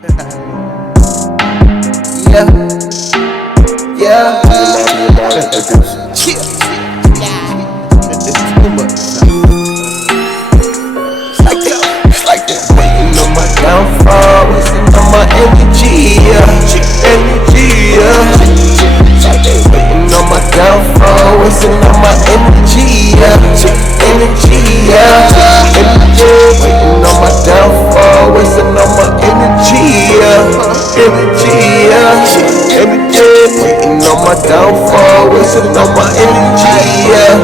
Yeah, yeah. It's too much. It's like that. Waiting on my downfall, wasting on my energy, yeah. Energy, yeah. Like they waiting on my downfall, wasting on my energy, yeah. Energy, yeah. Energy, waiting on my downfall, wasting on my energy, yeah. Energy, yeah. Energy, waiting on my downfall, wasting on my energy, yeah.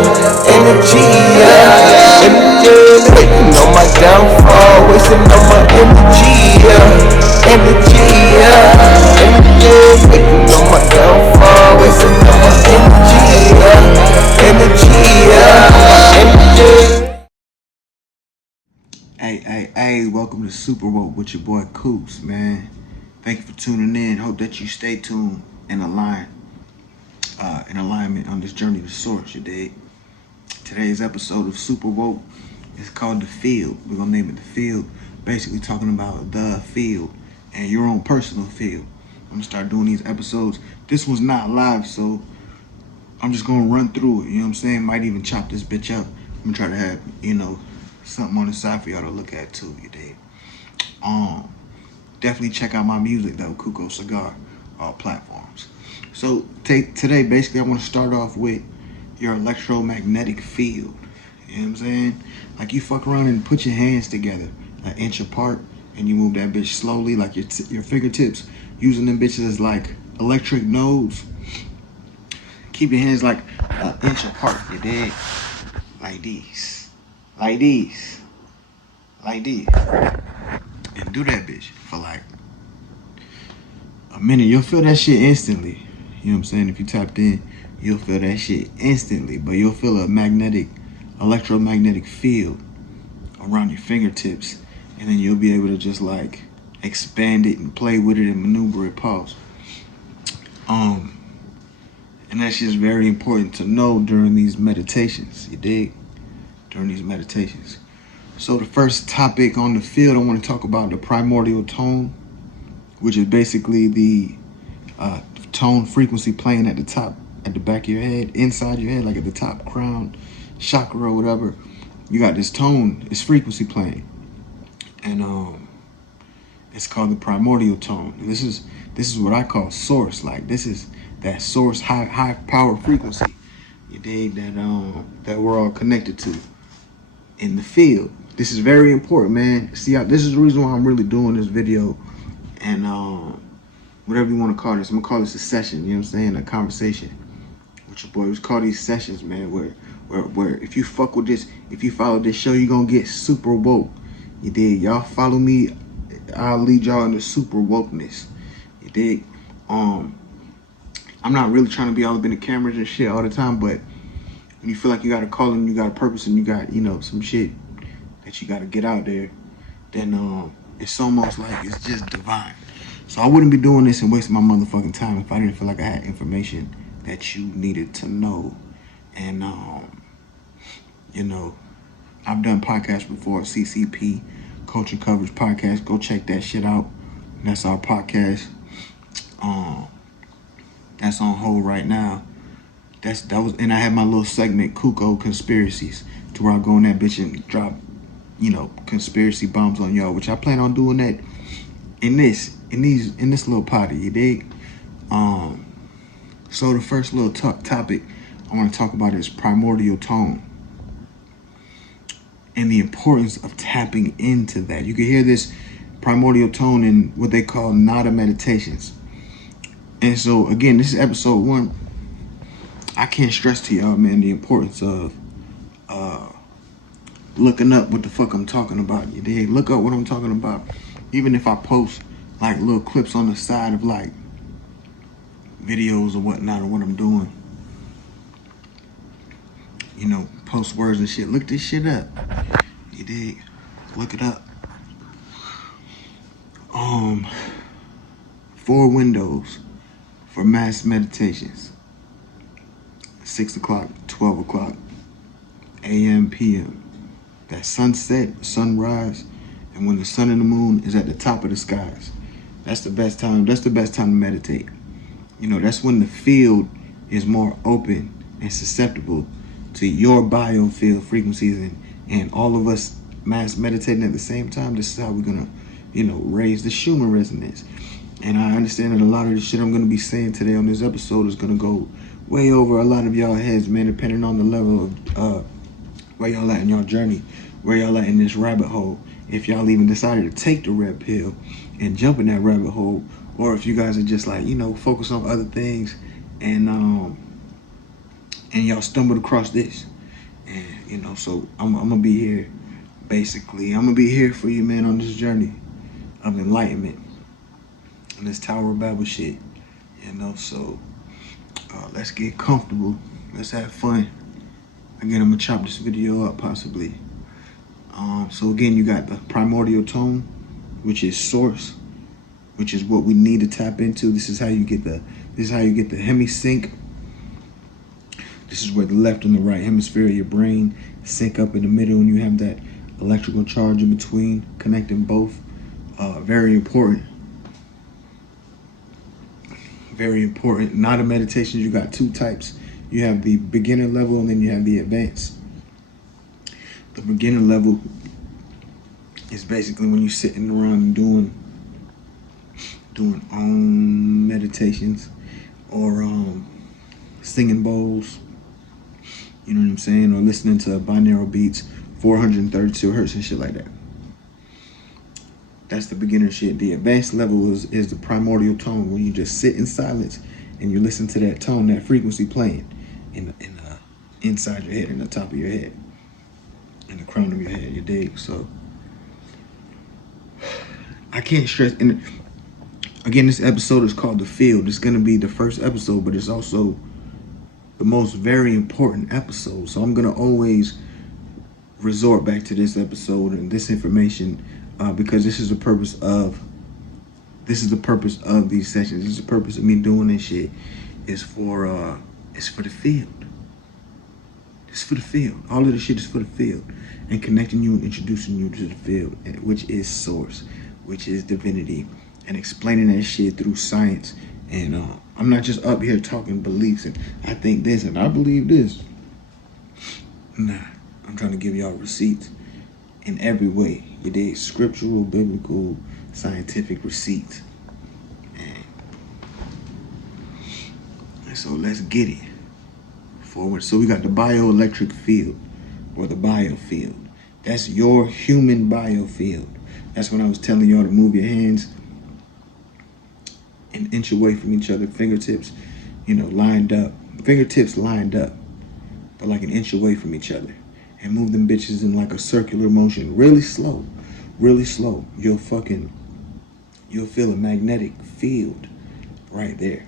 Energy, yeah. Energy, waiting on my downfall, wasting on my energy, yeah. Energy, yeah. Energy, waiting on my downfall, wasting on my energy, yeah. Energy, yeah. Energy. Hey, welcome to Super Woke with your boy Coops, man. Thank you for tuning in. Hope that you stay tuned and in alignment on this journey to source, you dig? Today's episode of Super Woke is called The Field. We're gonna name it The Field, basically talking about the field and your own personal field. I'm gonna start doing these episodes. This one's not live, so I'm just gonna run through it, you know what I'm saying? Might even chop this bitch up. I'm gonna try to have, something on the side for y'all to look at too, you dig? Definitely check out my music though, Kuko Cigar, all platforms. So today, basically, I want to start off with your electromagnetic field. You know what I'm saying? Like you fuck around and put your hands together an inch apart, and you move that bitch slowly, like your fingertips, using them bitches as like electric nodes. Keep your hands like an inch apart. You dig? Like these, like these, like these, and do that bitch for like a minute. You'll feel that shit instantly. You know what I'm saying? If you tapped in, you'll feel that shit instantly. But you'll feel a electromagnetic field around your fingertips. And then you'll be able to just like expand it and play with it and maneuver it, pause. And that's just very important to know during these meditations, you dig? During these meditations. So the first topic on the field, I want to talk about the primordial tone, which is basically the tone frequency playing at the top, at the back of your head, inside your head, like at the top crown, chakra or whatever. You got this tone, it's frequency playing, and it's called the primordial tone. And this is what I call source. Like this is that source, high power frequency. You dig that we're all connected to in the field. This is very important, man. See, this is the reason why I'm really doing this video, and whatever you want to call this. I'm gonna call this a session, you know what I'm saying? A conversation with your boy. Let's call these sessions, man, where if you fuck with this, if you follow this show, you're gonna get super woke. You dig? Y'all follow me, I'll lead y'all into super wokeness. You dig? I'm not really trying to be all up in the cameras and shit all the time, but when you feel like you got a calling, you got a purpose, and you got, some shit that you gotta get out there, then it's almost like it's just divine. So I wouldn't be doing this and wasting my motherfucking time if I didn't feel like I had information that you needed to know. And I've done podcasts before, CCP, Culture Coverage Podcast. Go check that shit out. That's our podcast. That's on hold right now. And I had my little segment, Kuko Conspiracies, to where I go in that bitch and drop, conspiracy bombs on y'all, which I plan on doing that in this little potty, you dig? So the first little topic I want to talk about is primordial tone and the importance of tapping into that. You can hear this primordial tone in what they call nada meditations. And so again, this is episode 1. I can't stress to y'all, man, the importance of looking up what the fuck I'm talking about. You dig? Look up what I'm talking about. Even if I post like little clips on the side of like videos or whatnot or what I'm doing, post words and shit. Look this shit up. You dig? Look it up. 4 windows for mass meditations. 6 o'clock, 12 o'clock, a.m., p.m. That sunset, sunrise, and when the sun and the moon is at the top of the skies. That's the best time. That's the best time to meditate. You know, that's when the field is more open and susceptible to your biofield frequencies, and all of us mass meditating at the same time. This is how we're gonna, raise the Schumann resonance. And I understand that a lot of the shit I'm gonna be saying today on this episode is gonna go way over a lot of y'all heads, man, depending on the level of where y'all at in y'all journey, where y'all at in this rabbit hole. If y'all even decided to take the red pill and jump in that rabbit hole, or if you guys are just like, focus on other things, and y'all stumbled across this. And so I'm gonna be here. Basically, I'm gonna be here for you, man, on this journey of enlightenment and this Tower of Babel shit. So let's get comfortable. Let's have fun. Again, I'm gonna chop this video up possibly. So again, you got the primordial tone, which is source, which is what we need to tap into. This is how you get the hemisync. This is where the left and the right hemisphere of your brain sync up in the middle, and you have that electrical charge in between, connecting both. Very important. Very important. Now the meditations, you got two types. You have the beginner level, and then you have the advanced. The beginner level is basically when you're sitting around doing meditations, or singing bowls, you know what I'm saying, or listening to binaural beats, 432 hertz and shit like that. That's the beginner shit. The advanced level is the primordial tone, when you just sit in silence and you listen to that tone, that frequency playing inside your head, in the top of your head, in the crown of your head, you dig? So I can't stress, and again, this episode is called The Field. It's gonna be the first episode, but it's also the most very important episode. So I'm gonna always resort back to this episode and this information, because this is the purpose of these sessions. This is the purpose of me doing this shit. It's for the field. It's for the field. All of this shit is for the field, and connecting you and introducing you to the field, which is source, which is divinity, and explaining that shit through science. And I'm not just up here talking beliefs and I think this and I believe this. Nah, I'm trying to give y'all receipts in every way. You dig? Scriptural, biblical, scientific receipts. And so let's get it forward. So we got the bioelectric field, or the biofield. That's your human biofield. That's when I was telling y'all to move your hands an inch away from each other, fingertips, lined up. Fingertips lined up, but like an inch away from each other. And move them bitches in like a circular motion, really slow, really slow. You'll feel a magnetic field right there.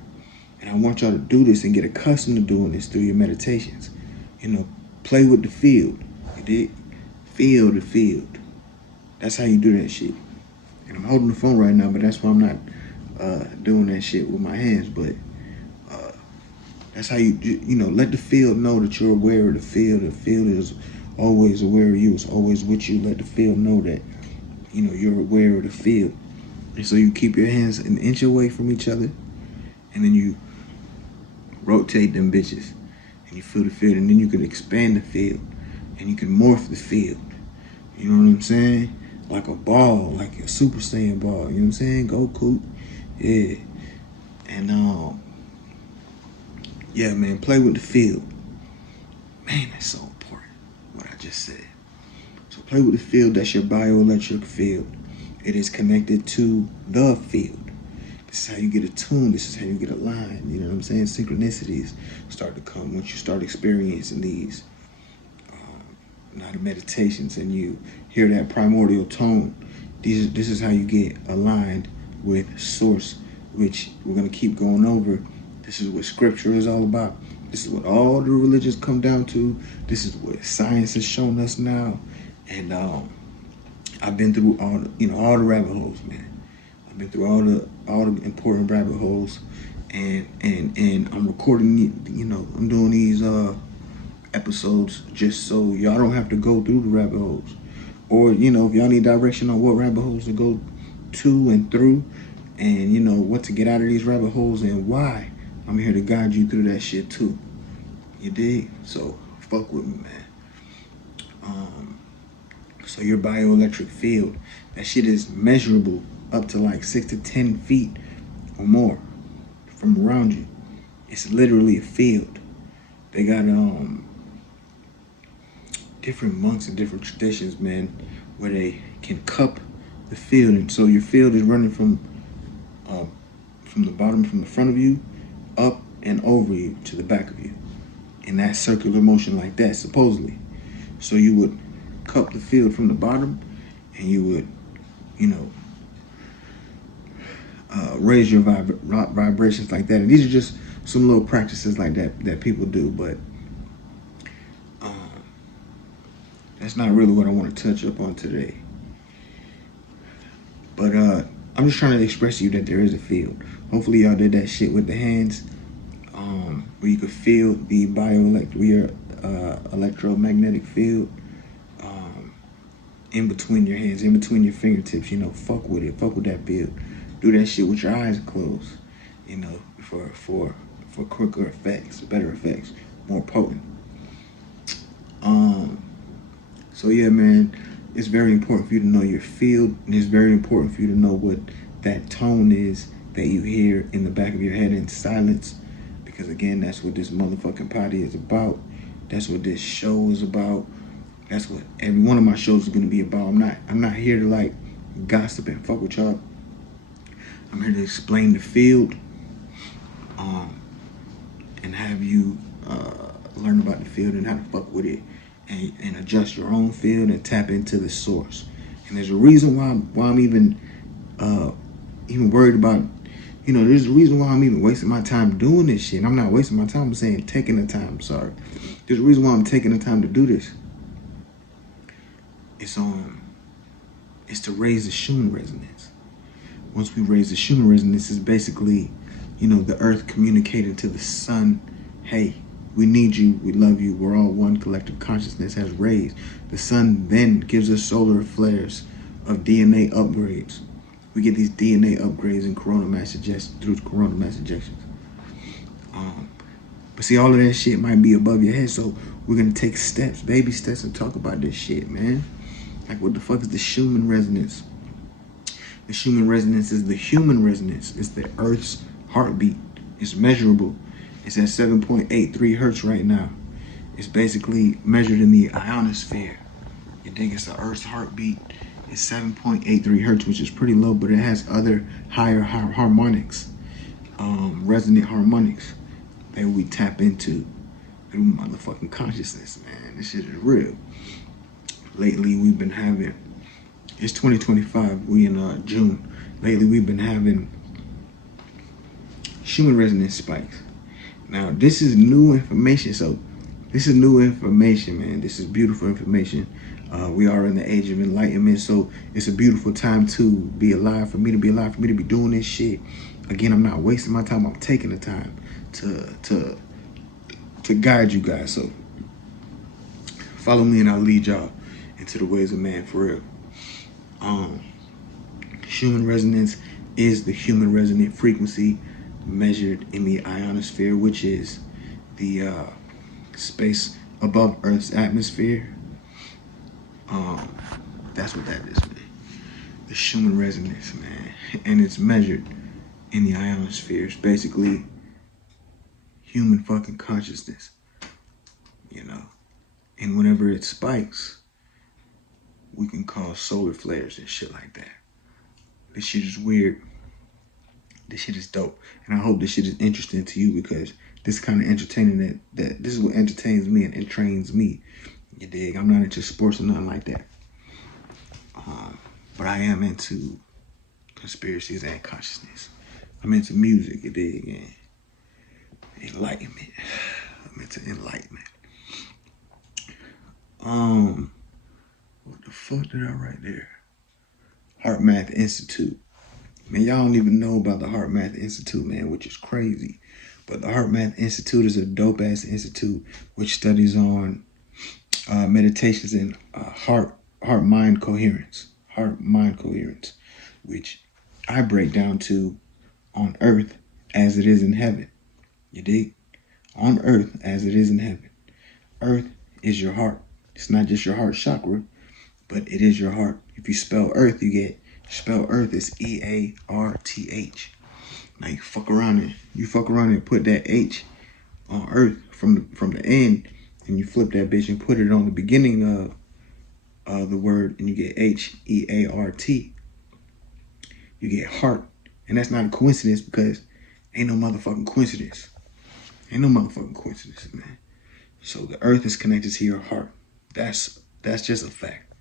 And I want y'all to do this and get accustomed to doing this through your meditations. Play with the field. You dig? Feel the field. That's how you do that shit. And I'm holding the phone right now, but that's why I'm not doing that shit with my hands. But that's how you let the field know that you're aware of the field. The field is always aware of you. It's always with you. Let the field know that you're aware of the field. And so you keep your hands an inch away from each other, and then you rotate them bitches, and you feel the field, and then you can expand the field, and you can morph the field. You know what I'm saying? Like a ball, like a Super Saiyan ball. You know what I'm saying? Goku. Yeah. And yeah, man, play with the field. Man, that's so important, what I just said. So play with the field. That's your bioelectric field. It is connected to the field. This is how you get attuned. This is how you get aligned. You know what I'm saying? Synchronicities start to come once you start experiencing these now the meditations, and you hear that primordial tone. This is how you get aligned with source, which we're going to keep going over. This is what scripture is all about. This is what all the religions come down to. This is what science has shown us now. And I've been through all the rabbit holes, man. I've been through all the important rabbit holes, and I'm recording. I'm doing these episodes just so y'all don't have to go through the rabbit holes, or if y'all need direction on what rabbit holes to go to and through, and you know what to get out of these rabbit holes and why. I'm here to guide you through that shit too. You dig? So fuck with me, man. So your bioelectric field, that shit is measurable up to like 6 to 10 feet or more from around you. It's literally a field. They got different monks and different traditions, man, where they can cup the field, and so your field is running from the bottom, from the front of you, up and over you to the back of you, in that circular motion like that, supposedly. So you would cup the field from the bottom, and you would, you know, raise your vibrations like that. And these are just some little practices like that people do, but that's not really what I want to touch up on today. But I'm just trying to express to you that there is a field. Hopefully y'all did that shit with the hands, where you could feel the electromagnetic field in between your hands, in between your fingertips. You know, fuck with it, fuck with that field. Do that shit with your eyes closed, you know, for quicker effects, better effects, more potent. So yeah, man, it's very important for you to know your field, and it's very important for you to know what that tone is that you hear in the back of your head in silence, because again, that's what this motherfucking party is about. That's what this show is about. That's what every one of my shows is gonna be about. I'm not here to like gossip and fuck with y'all. I'm here to explain the field, and have you learn about the field and how to fuck with it, and adjust your own field and tap into the source. And there's a reason why I'm even worried about, you know, there's a reason why I'm even wasting my time doing this shit. I'm not wasting my time, I'm saying taking the time, sorry. There's a reason why I'm taking the time to do this. It's to raise the Schumann resonance. Once we raise the Schumann resonance, is basically, you know, the earth communicating to the sun, hey, we need you, we love you, we're all one. Collective consciousness has raised. The sun then gives us solar flares of DNA upgrades. We get these DNA upgrades in coronal mass ejection, through coronal mass ejections. But see, all of that shit might be above your head, so we're gonna take steps, baby steps, and talk about this shit, man. Like, what the fuck is the Schumann resonance? The Schumann resonance is the human resonance. It's the Earth's heartbeat. It's measurable. It's at 7.83 hertz right now. It's basically measured in the ionosphere. You think it's the Earth's heartbeat? It's 7.83 hertz, which is pretty low, but it has other higher harmonics, resonant harmonics that we tap into through motherfucking consciousness, man. This shit is real. Lately, we've been having, it's 2025, we in June. Lately, we've been having Schumann resonance spikes. Now, this is new information, so this is new information, man. This is beautiful information. We are in the age of enlightenment, so it's a beautiful time to be alive, for me to be alive, for me to be doing this shit. Again, I'm not wasting my time. I'm taking the time to guide you guys. So follow me and I'll lead y'all into the ways of man, for real. Schumann resonance is the human resonant frequency measured in the ionosphere, which is the space above Earth's atmosphere. That's what that is, man. The Schumann resonance, man. And it's measured in the ionosphere. It's basically human fucking consciousness, you know. And whenever it spikes, we can cause solar flares and shit like that. This shit is weird. This shit is dope. And I hope this shit is interesting to you, because this is kind of entertaining, that this is what entertains me and entrains me. You dig? I'm not into sports or nothing like that. But I am into conspiracies and consciousness. I'm into music, you dig? And enlightenment. I'm into enlightenment. What the fuck did I write there? HeartMath Institute. Man, y'all don't even know about the HeartMath Institute, man, which is crazy. But the HeartMath Institute is a dope-ass institute which studies on meditations and heart-mind coherence. Heart-mind coherence, which I break down to on earth as it is in heaven. You dig? On earth as it is in heaven. Earth is your heart. It's not just your heart chakra, but it is your heart. If you spell earth, spell earth is EARTH. Now you fuck around and put that H on earth from the end, and you flip that bitch and put it on the beginning of the word, and you get HEART. You get heart. And that's not a coincidence, because ain't no motherfucking coincidence. Ain't no motherfucking coincidence, man. So the earth is connected to your heart. That's just a fact.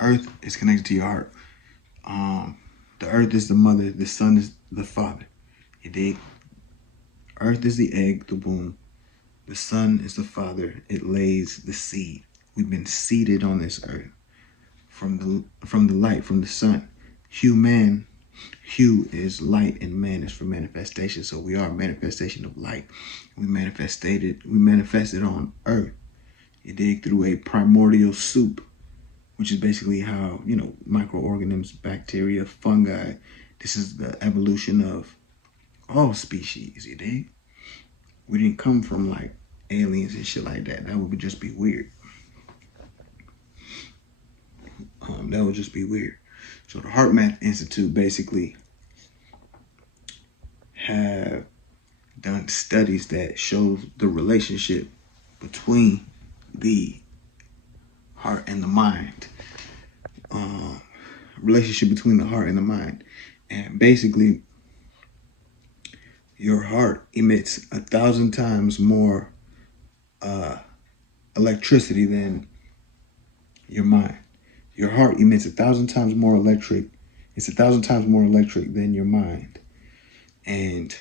Earth is connected to your heart. The earth is the mother, the sun is the father. You dig? Earth is the egg, the womb. The sun is the father. It lays the seed. We've been seeded on this earth from the light, from the sun. Hue is light, and man is for manifestation. So we are a manifestation of light. We manifested on earth. You dig? Through a primordial soup, which is basically how, microorganisms, bacteria, fungi, this is the evolution of all species, you dig? We didn't come from like aliens and shit like that. That would just be weird. That would just be weird. So the HeartMath Institute basically have done studies that show the relationship between the heart and the mind. Relationship between the heart and the mind. And basically, your heart emits 1,000 times more electricity than your mind. Your heart emits 1,000 times more electric. It's 1,000 times more electric than your mind. And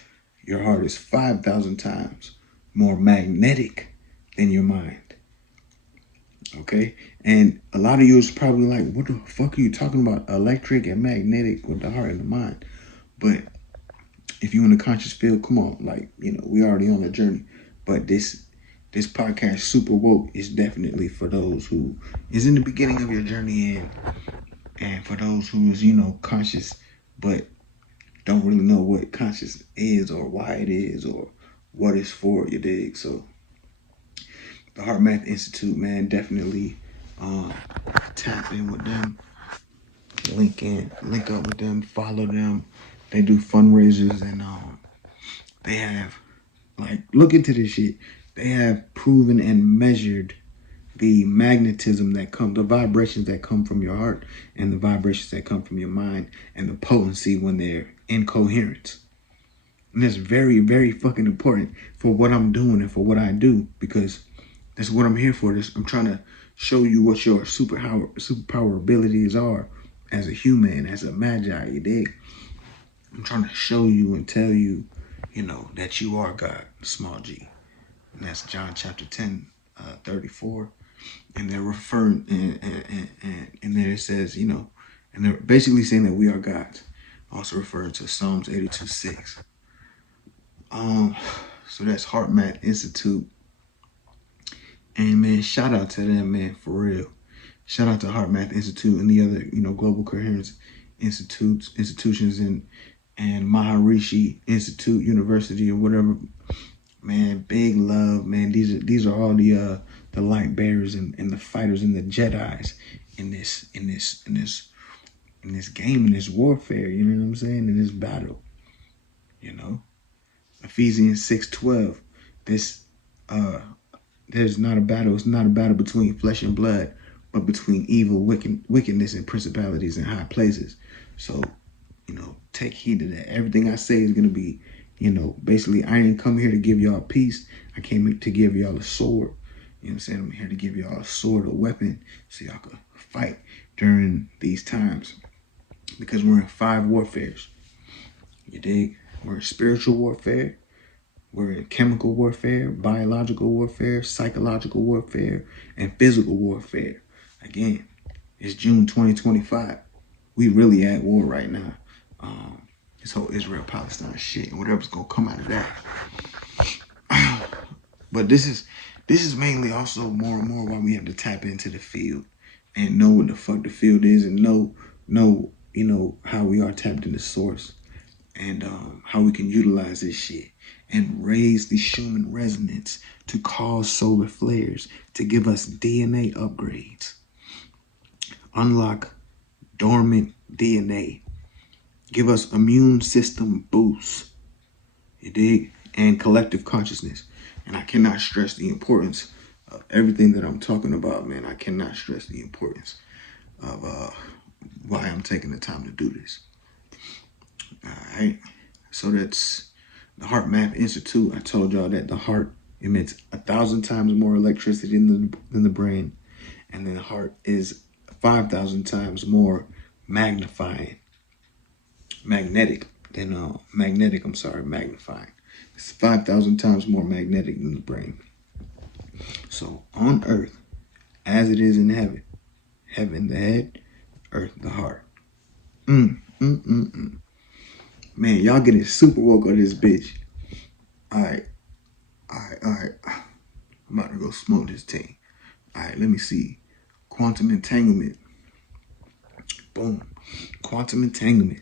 your heart is 5,000 times more magnetic than your mind. Okay? And a lot of you is probably like, what the fuck are you talking about? Electric and magnetic with the heart and the mind. But if you're in the conscious field, come on, we already on the journey. But this podcast, Super Woke, is definitely for those who is in the beginning of your journey, and for those who is, conscious, but don't really know what conscious is or why it is or what it's for, you dig? So the HeartMath Institute, man, definitely tap in with them, link up with them, follow them. They do fundraisers, and they have, look into this shit. They have proven and measured the magnetism that the vibrations that come from your heart and the vibrations that come from your mind, and the potency when they're in coherence. And that's very, very fucking important for what I'm doing and for what I do, because that's what I'm here for. I'm trying to show you what your superpower abilities are as a human, as a magi, you dig? I'm trying to show you and tell you, that you are God, small g. And that's John chapter 10, 34. And they're referring, and there it says, and they're basically saying that we are gods. Also referring to Psalms 82:6. So that's HeartMath Institute. And man, shout out to them, man, for real. Shout out to HeartMath Institute and the other, Global Coherence institutions and Maharishi Institute University or whatever. Man, big love, man. These are all the light bearers and the fighters and the Jedis in this game, in this warfare, you know what I'm saying? In this battle. Ephesians 6:12. There's not a battle. It's not a battle between flesh and blood, but between evil, wickedness, and principalities in high places. So, take heed to that. Everything I say is going to be, basically, I didn't come here to give y'all peace. I came here to give y'all a sword. You know what I'm saying? I'm here to give y'all a sword, a weapon, so y'all can fight during these times. Because we're in 5 warfares. You dig? We're in spiritual warfare. We're in chemical warfare, biological warfare, psychological warfare, and physical warfare. Again, it's June 2025. We really at war right now. This whole Israel-Palestine shit and whatever's gonna come out of that. But this is mainly also more and more why we have to tap into the field and know what the fuck the field is, and know you know, how we are tapped into source and how we can utilize this shit and raise the Schumann resonance to cause solar flares, to give us DNA upgrades, unlock dormant DNA, give us immune system boosts, you dig, and collective consciousness. And I cannot stress the importance of everything that I'm talking about, man. I cannot stress the importance of why I'm taking the time to do this. All right. So that's the Heart Math Institute. I told y'all that the heart emits 1,000 times more electricity than the brain, and then the heart is 5,000 times more magnifying, magnetic than magnetic. I'm sorry, magnifying. It's 5,000 times more magnetic than the brain. So on Earth, as it is in heaven, heaven the head, Earth the heart. Man, y'all getting super woke on this bitch. All right. I'm about to go smoke this thing. All right, let me see. Quantum entanglement. Boom. Quantum entanglement.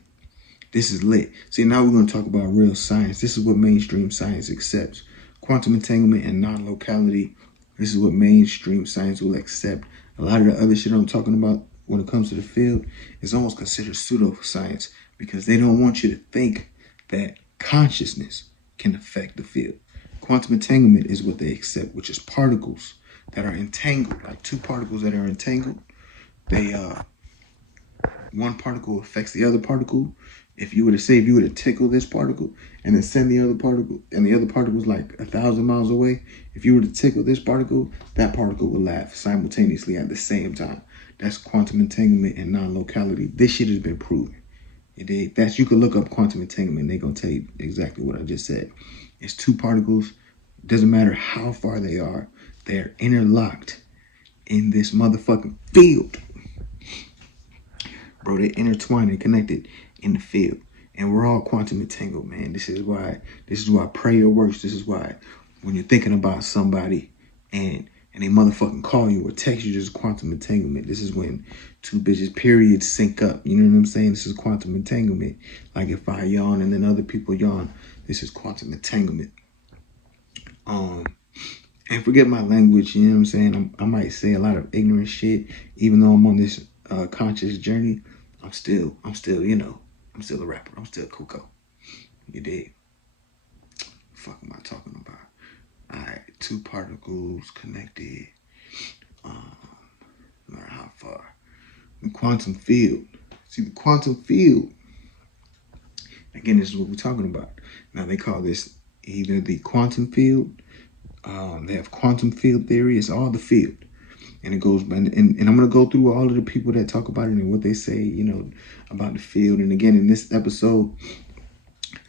This is lit. See, now we're going to talk about real science. This is what mainstream science accepts. Quantum entanglement and non-locality. This is what mainstream science will accept. A lot of the other shit I'm talking about when it comes to the field is almost considered pseudoscience because they don't want you to think that consciousness can affect the field. Quantum entanglement is what they accept, which is particles that are entangled, like two particles that are entangled. They one particle affects the other particle. If you were to tickle this particle and then send the other particle, and the other particle is like 1,000 miles away, if you were to tickle this particle, that particle will laugh simultaneously at the same time. That's quantum entanglement and non-locality. This shit has been proven. You can look up quantum entanglement. They're gonna tell you exactly what I just said. It's two particles. Doesn't matter how far they are. They're interlocked in this motherfucking field. Bro, they're intertwined and connected in the field. And we're all quantum entangled, man. This is why prayer works. This is why when you're thinking about somebody and they motherfucking call you or text you, this is quantum entanglement. This is when two bitches periods sync up. You know what I'm saying? This is quantum entanglement. Like if I yawn and then other people yawn, this is quantum entanglement. And forget my language, you know what I'm saying? I might say a lot of ignorant shit, even though I'm on this conscious journey. I'm still, you know, I'm still a rapper. I'm still Coco. You dig? Fuck am I talking about? Alright, two particles connected. No matter how far. The quantum field. See, the quantum field. Again, this is what we're talking about. Now they call this either the quantum field. They have quantum field theory. It's all the field. And it goes, and I'm going to go through all of the people that talk about it and what they say, you know, about the field. And again, in this episode,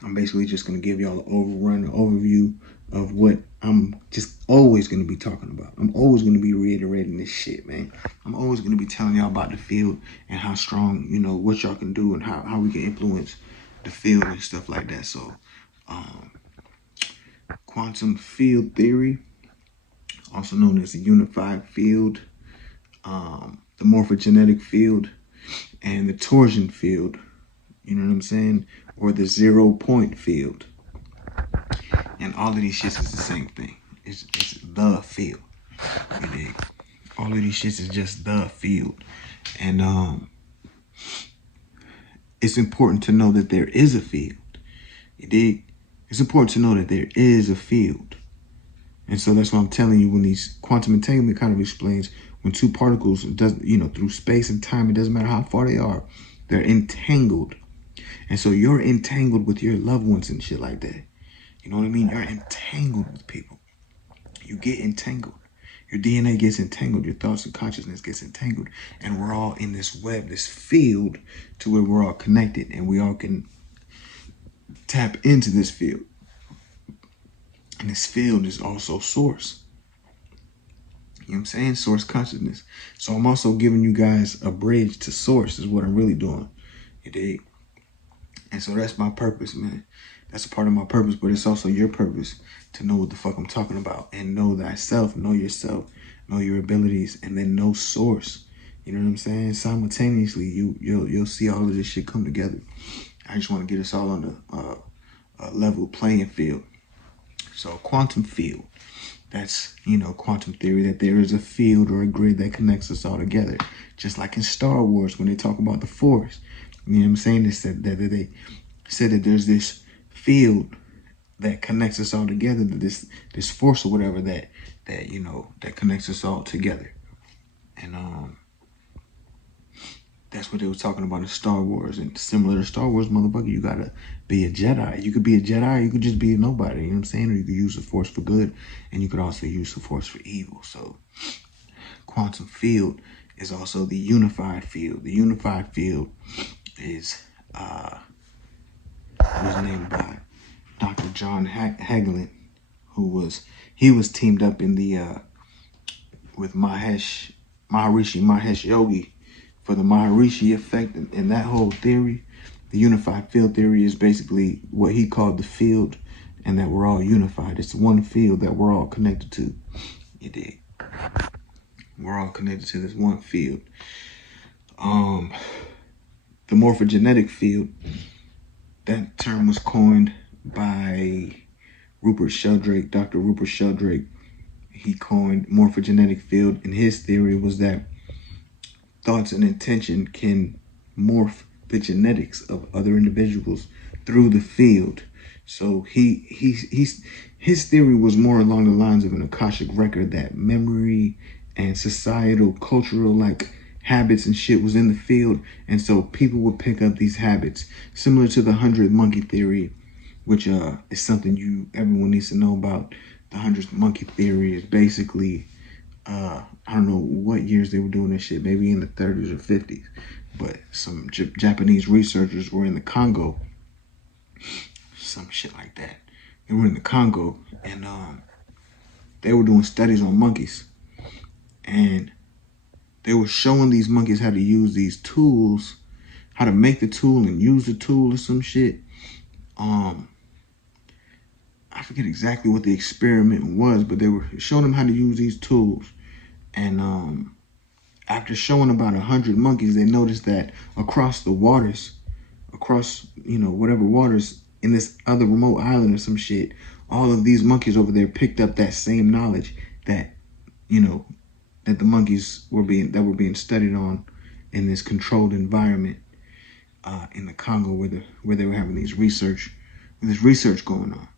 I'm basically just going to give y'all an overview of what I'm just always going to be talking about. I'm always going to be reiterating this shit, man. I'm always going to be telling y'all about the field and how strong, you know, what y'all can do and how we can influence the field and stuff like that. So, quantum field theory, also known as the unified field, the morphogenetic field, and the torsion field, you know what I'm saying? Or the 0 point field. And all of these shits is the same thing. It's the field. You dig? All of these shits is just the field. And it's important to know that there is a field. You dig? It's important to know that there is a field. And so that's what I'm telling you when these quantum entanglement kind of explains when two particles, through space and time, it doesn't matter how far they are, they're entangled. And so you're entangled with your loved ones and shit like that. You know what I mean? You're entangled with people. You get entangled. Your DNA gets entangled. Your thoughts and consciousness gets entangled. And we're all in this web, this field, to where we're all connected and we all can tap into this field. And this field is also source. You know what I'm saying? Source consciousness. So I'm also giving you guys a bridge to source is what I'm really doing. You dig? And so that's my purpose, man. That's a part of my purpose, but it's also your purpose to know what the fuck I'm talking about and know thyself, know yourself, know your abilities, and then know source. You know what I'm saying? Simultaneously, you'll see all of this shit come together. I just want to get us all on a level playing field. So quantum field, that's, quantum theory, that there is a field or a grid that connects us all together. Just like in Star Wars, when they talk about the Force, you know what I'm saying? They said that there's this field that connects us all together, this force or whatever that connects us all together. And that's what they were talking about in Star Wars. And similar to Star Wars, motherfucker, you gotta be a Jedi. You could be a Jedi, or you could just be a nobody, you know what I'm saying? Or you could use the force for good, and you could also use the force for evil. So quantum field is also the unified field. The unified field is was named by Dr. John Hagelin, he was teamed up in the with Maharishi Mahesh Yogi for the Maharishi effect, and that whole theory. The unified field theory is basically what he called the field, and that we're all unified. It's one field that we're all connected to. You dig? We're all connected to this one field. The morphogenetic field, that term was coined by Rupert Sheldrake, Dr. Rupert Sheldrake. He coined morphogenetic field, and his theory was that thoughts and intention can morph the genetics of other individuals through the field. So his theory was more along the lines of an Akashic record, that memory and societal, cultural, like, habits and shit was in the field, and so people would pick up these habits, similar to the 100 monkey theory, which is something everyone needs to know about. The 100 monkey theory is basically, I don't know what years they were doing this shit, maybe in the 30s or 50s, but some Japanese researchers were in the Congo, some shit like that. They were in the Congo, and they were doing studies on monkeys, and they were showing these monkeys how to use these tools, how to make the tool and use the tool or some shit. I forget exactly what the experiment was, but they were showing them how to use these tools. And after showing about 100 monkeys, they noticed that across the waters, whatever waters in this other remote island or some shit, all of these monkeys over there picked up that same knowledge that, that the monkeys were being studied on in this controlled environment in the Congo, where they were having this research going on.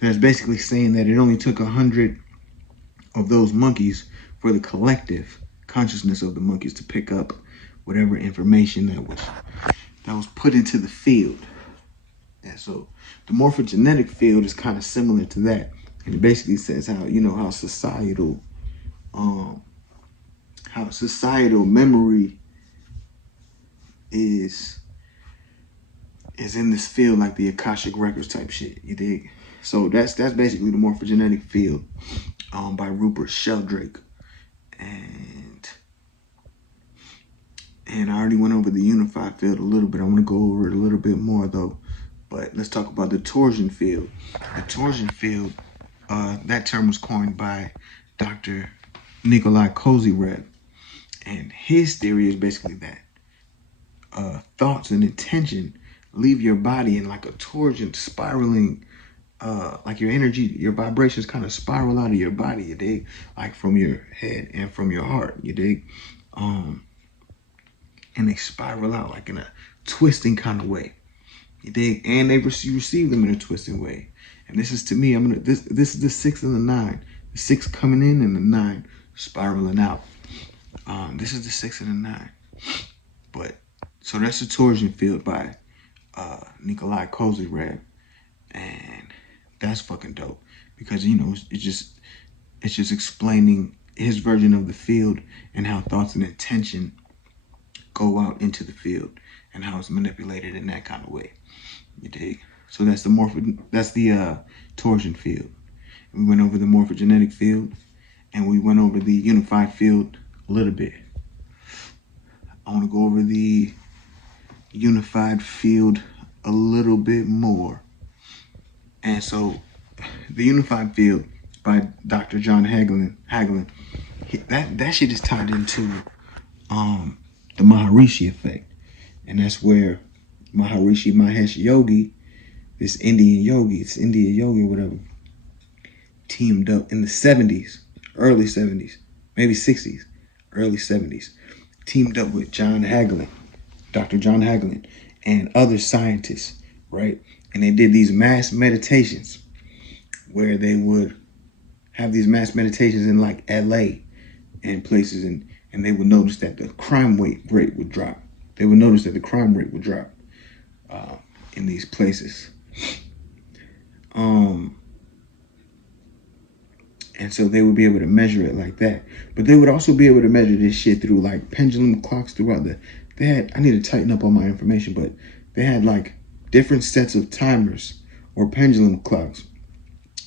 So that's basically saying that it only took 100 of those monkeys for the collective consciousness of the monkeys to pick up whatever information that was put into the field. And so the morphogenetic field is kind of similar to that, and it basically says how societal memory is in this field, like the Akashic records type shit. You dig? So that's basically the morphogenetic field by Rupert Sheldrake. And I already went over the unified field a little bit. I want to go over it a little bit more though. But let's talk about the torsion field. The torsion field, that term was coined by Dr. Nikolai Kozyrev. And his theory is basically that thoughts and intention leave your body in like a torsion, spiraling, like your energy, your vibrations kind of spiral out of your body, you dig? Like from your head and from your heart, you dig? And they spiral out like in a twisting kind of way, you dig? And you receive them in a twisting way. And this is, to me, this is the 6 and the 9. The 6 coming in and the 9 spiraling out. This is the 6 and the 9. But so that's the torsion field by Nikolai Kozyrev, and that's fucking dope because it's just explaining his version of the field and how thoughts and intention go out into the field and how it's manipulated in that kind of way. You dig? So that's the torsion field. We went over the morphogenetic field, and we went over the unified field a little bit. I want to go over the unified field a little bit more. And so the unified field by Dr. John Hagelin, that shit is tied into the Maharishi effect. And that's where Maharishi Mahesh Yogi, this Indian yogi, it's Indian yogi or whatever, teamed up in the 70s, early 70s, maybe 60s, early 70s, teamed up with John Hagelin, Dr. John Hagelin, and other scientists, right? And they did these mass meditations where they would have these mass meditations in like LA and places, and they would notice that the crime rate would drop. They would notice that the crime rate would drop in these places. And so they would be able to measure it like that. But they would also be able to measure this shit through like pendulum clocks throughout they had, I need to tighten up on my information, but they had like different sets of timers or pendulum clocks.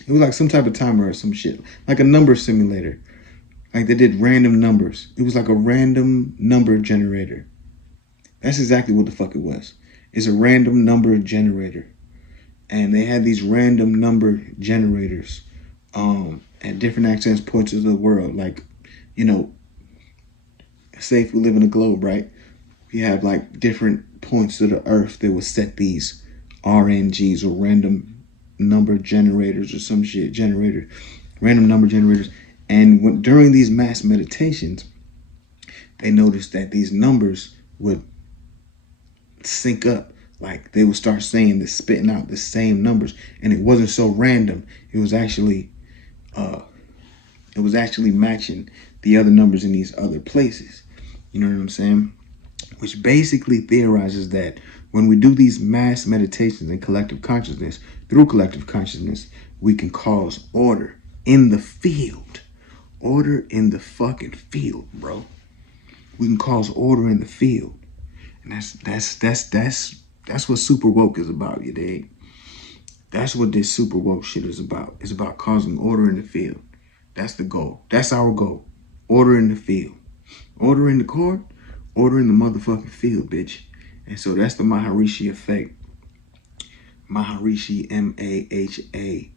It was like some type of timer or some shit, like a number simulator. Like they did random numbers. It was like a random number generator. That's exactly what the fuck it was. It's a random number generator. And they had these random number generators at different access points of the world. Like, you know, say if we live in a globe, right? We have like different points of the earth that would set these RNGs or random number generators or some shit, random number generators. And during these mass meditations, they noticed that these numbers would sync up. Like they would start saying this, spitting out the same numbers, and it wasn't so random. It was actually matching the other numbers in these other places. You know what I'm saying? Which basically theorizes that when we do these mass meditations and collective consciousness, through collective consciousness, we can cause order in the field. Order in the fucking field, bro. We can cause order in the field. And that's what super woke is about, you dig? That's what this super woke shit is about. It's about causing order in the field. That's the goal. That's our goal. Order in the field. Order in the court, order in the motherfucking field, bitch. And so that's the Maharishi effect. Maharishi, Maharishi.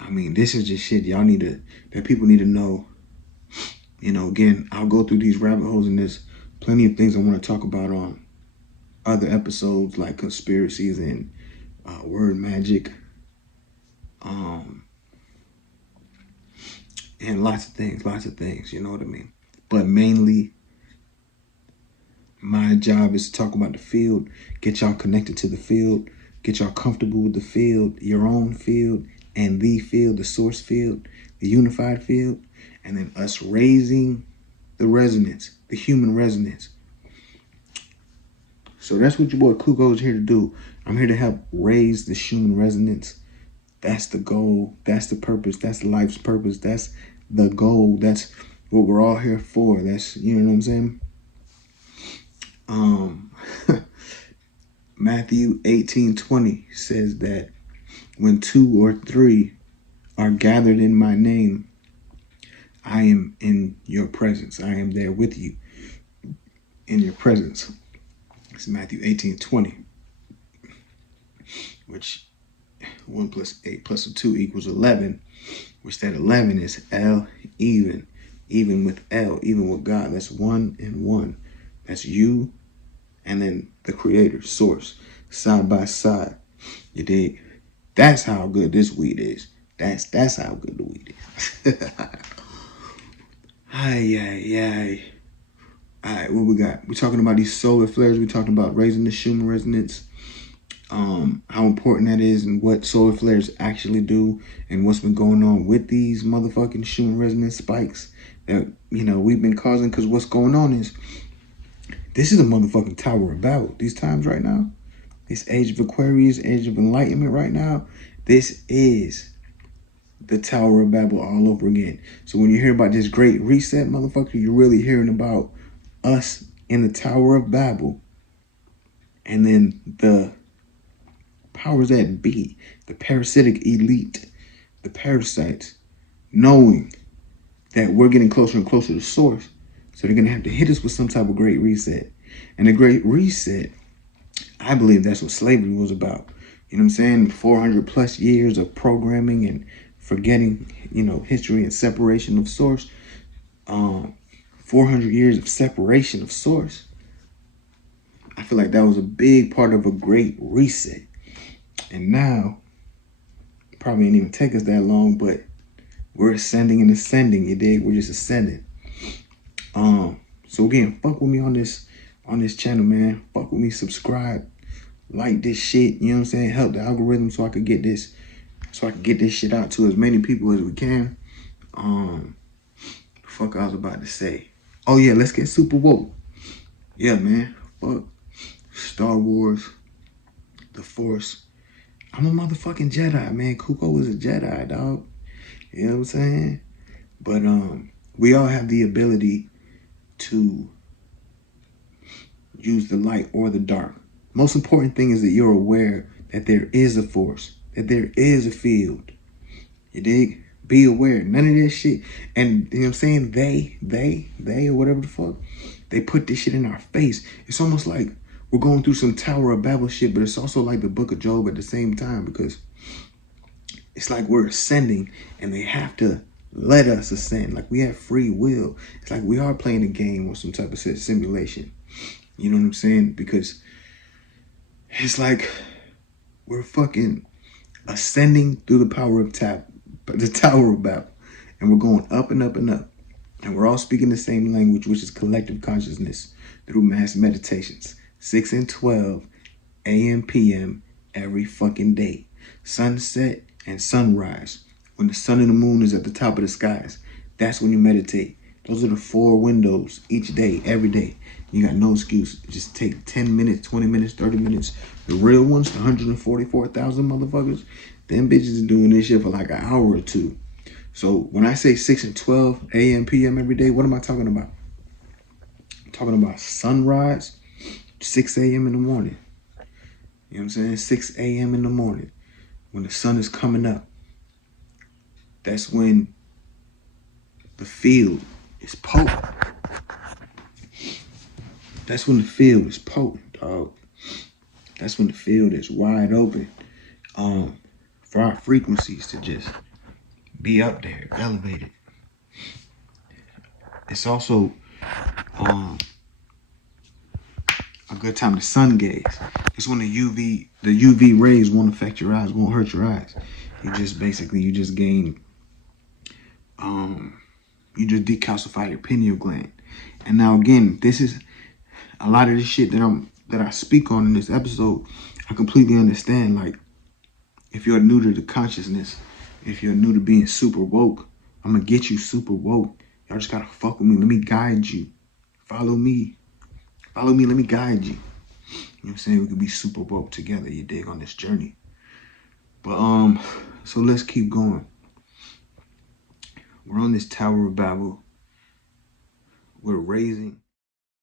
I mean, this is just shit that people need to know. You know, again, I'll go through these rabbit holes, and there's plenty of things I want to talk about on other episodes, like conspiracies and word magic, and lots of things, you know what I mean? But mainly, my job is to talk about the field, get y'all connected to the field, get y'all comfortable with the field, your own field, and the field, the source field, the unified field, and then us raising the resonance, the human resonance. So that's what your boy Kugo is here to do. I'm here to help raise the human resonance. That's the goal. That's the purpose. That's life's purpose. That's the goal. That's what we're all here for. That's, you know what I'm saying? Matthew 18:20 says that when 2 or 3 are gathered in my name, I am in your presence. I am there with you in your presence. It's Matthew 18:20, which 1 + 8 + 2 = 11, which that 11 is L, even with L, even with God. That's 1 and 1. That's you and then the creator, source, side by side. You dig? That's how good this weed is. That's how good the weed is. Ay. All right, what we got? We're talking about these solar flares. We're talking about raising the human resonance, how important that is and what solar flares actually do and what's been going on with these motherfucking human resonance spikes that, you know, we've been causing. Because what's going on is, this is a motherfucking Tower of Babel. These times right now, this age of Aquarius, age of enlightenment right now, this is the Tower of Babel all over again. So when you hear about this great reset, motherfucker, you're really hearing about us in the Tower of Babel, and then the powers that be, the parasitic elite, the parasites, knowing that we're getting closer and closer to source. So they're going to have to hit us with some type of great reset. And the great reset, I believe that's what slavery was about. You know what I'm saying? 400 plus years of programming and forgetting, you know, history and separation of source. 400 years of separation of source. I feel like that was a big part of a great reset. And now, probably ain't even take us that long, but we're ascending and ascending, you dig? We're just ascending. So again, fuck with me on this channel, man. Fuck with me, subscribe, like this shit, you know what I'm saying? Help the algorithm so I could get this shit out to as many people as we can. Fuck I was about to say. Oh yeah, let's get super woke. Yeah, man. Fuck Star Wars, The Force. I'm a motherfucking Jedi, man. Kuko was a Jedi, dog. You know what I'm saying? But we all have the ability to use the light or the dark. Most important thing is that you're aware that there is a force, that there is a field. You dig? Be aware. None of this shit. And you know what I'm saying? They, or whatever the fuck, they put this shit in our face. It's almost like we're going through some Tower of Babel shit, but it's also like the Book of Job at the same time, because it's like we're ascending and they have to let us ascend. Like we have free will. It's like we are playing a game or some type of simulation. You know what I'm saying? Because it's like we're fucking ascending through the power of the Tower of Babel. And we're going up and up and up. And we're all speaking the same language, which is collective consciousness through mass meditations. 6 and 12 a.m. p.m. every fucking day. Sunset and sunrise. When the sun and the moon is at the top of the skies, that's when you meditate. Those are the 4 windows each day, every day. You got no excuse. Just take 10 minutes, 20 minutes, 30 minutes. The real ones, the 144,000 motherfuckers, them bitches is doing this shit for like an hour or two. So when I say 6 and 12 a.m. p.m. every day, what am I talking about? I'm talking about sunrise, 6 a.m. in the morning. You know what I'm saying? 6 a.m. in the morning. When the sun is coming up. That's when the field is potent. That's when the field is potent, dog. That's when the field is wide open. For our frequencies to just be up there, elevated. It's also a good time to sun gaze. It's when the UV rays won't affect your eyes, won't hurt your eyes. You just gain, you just decalcify your pineal gland. And now again, this is a lot of this shit that I speak on in this episode. I completely understand. Like, if you're new to the consciousness, if you're new to being super woke, I'm gonna get you super woke. Y'all just gotta fuck with me. Let me guide you. Follow me. Let me guide you. You know what I'm saying? We could be super woke together, you dig, on this journey. But so let's keep going. We're on this Tower of Babel. We're raising